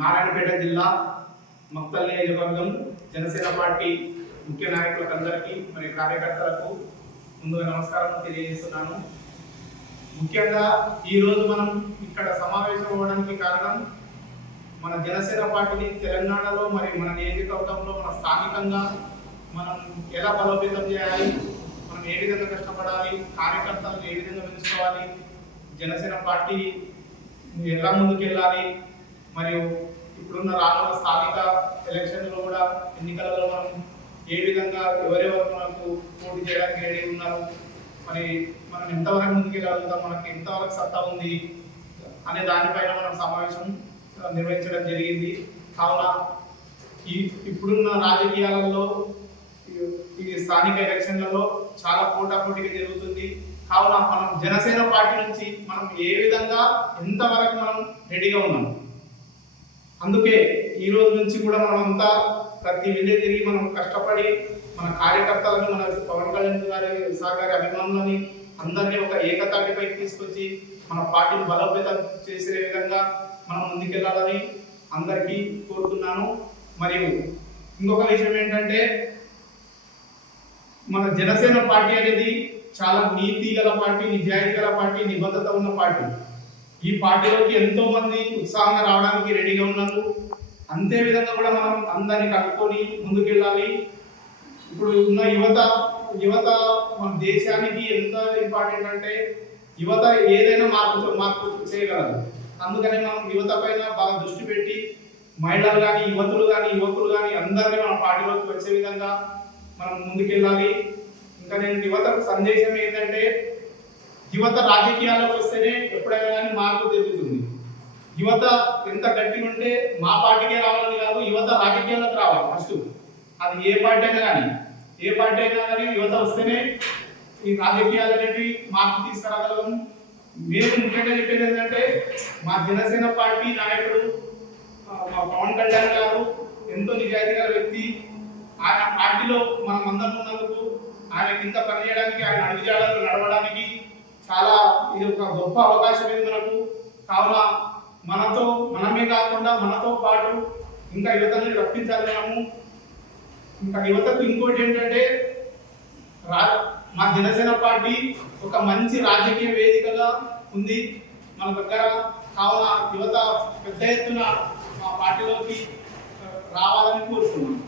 నారాయణపేట జిల్లా మక్తల్ నియోజకవర్గం జనసేన పార్టీ ముఖ్య నాయకులందరికీ మరి కార్యకర్తలకు ముందుగా నమస్కారం తెలియజేస్తున్నాను. ముఖ్యంగా ఈరోజు మనం ఇక్కడ సమావేశం అవ్వడానికి కారణం మన జనసేన పార్టీని తెలంగాణలో మరి మన నియోజకవర్గంలో మన స్థానికంగా మనం ఎలా బలోపేతం చేయాలి, మనం ఏ విధంగా కష్టపడాలి, కార్యకర్తలను ఏ విధంగా పెంచుకోవాలి, జనసేన పార్టీ ఎలా ముందుకెళ్ళాలి, మరియు ఇప్పుడున్న రానున్న స్థానిక ఎలక్షన్లో కూడా ఎన్నికలలో మనం ఏ విధంగా ఎవరెవరు మనకు పోటీ చేయడానికి రెడీ ఉన్నారు, మరి మనం ఎంతవరకు ముందుకెళ్ళగలుగుతాం, మనకి ఎంతవరకు సత్తా ఉంది అనే దానిపైన మనం సమావేశం నిర్వహించడం జరిగింది. కావున ఇప్పుడున్న రాజకీయాలలో ఈ స్థానిక ఎలక్షన్లలో చాలా పోటాపోటీగా జరుగుతుంది. కావున మనం జనసేన పార్టీ నుంచి మనం ఏ విధంగా ఎంతవరకు మనం రెడీగా ఉన్నాం. అందుకే ఈ రోజు నుంచి కూడా మనం అంతా ప్రతి విలేజ్ తిరిగి మనం కష్టపడి మన కార్యకర్తలను, మన పవన్ కళ్యాణ్ గారి అభిమానులని అందరినీ ఒక ఏకతాటిపై తీసుకొచ్చి మన పార్టీని బలోపేతం చేసే విధంగా మనం ముందుకెళ్ళాలని అందరికీ కోరుతున్నాను. మరియు ఇంకొక విషయం ఏంటంటే, మన జనసేన పార్టీ అనేది చాలా నీతి గల పార్టీ, నిజాయితీ గల పార్టీ, నిబద్ధత ఉన్న పార్టీ. ఈ పార్టీలోకి ఎంతో మంది ఉత్సాహంగా రావడానికి రెడీగా ఉన్నారు. అంతే విధంగా కూడా మనం అందరినీ కలుపుకొని ముందుకెళ్ళాలి. ఇప్పుడు ఉన్న యువత మన దేశానికి ఎంత ఇంపార్టెంట్ అంటే, యువత ఏదైనా మార్పు చేయగలరు. అందుకని మనం యువత పైన బాగా దృష్టి పెట్టి మహిళలు కానీ, యువతులు కానీ అందరినీ మన పార్టీలోకి వచ్చే విధంగా మనం ముందుకెళ్ళాలి. ఇంకా నేను యువతకు సందేశం ఏంటంటే, యువత రాజకీయాల్లోకి వస్తేనే ఎప్పుడైనా కానీ మార్పు జరుగుతుంది. యువత ఎంత గట్టిగా ఉంటే మా పార్టీకే రావాలని కాదు, యువత రాజకీయాల్లోకి రావాలి ఫస్ట్. అది ఏ పార్టీ అయినా కానీ యువత వస్తేనే ఈ రాజకీయాలు అనేవి మార్పు తీసుకురాగలం. మేము ముఖ్యంగా చెప్పేది ఏంటంటే, మా జనసేన పార్టీ నాయకుడు మా పవన్ కళ్యాణ్ గారు ఎంతో నిజాయితీ గల వ్యక్తి. ఆయన పార్టీలో మనం అందరం ఉన్నందుకు, ఆయన కింద పనిచేయడానికి, ఆయన అడుగుజాడలు నడవడానికి చాలా ఇది ఒక గొప్ప అవకాశం ఇది మనకు. కావున మనమే కాకుండా మనతో పాటు ఇంకా యువతని రప్పించాలి మనము. ఇంకా యువతకు ఇంకోటి ఏంటంటే, మా జనసేన పార్టీ ఒక మంచి రాజకీయ వేదికగా ఉంది మన దగ్గర. కావున యువత పెద్ద ఎత్తున మా పార్టీలోకి రావాలని కోరుతున్నాను.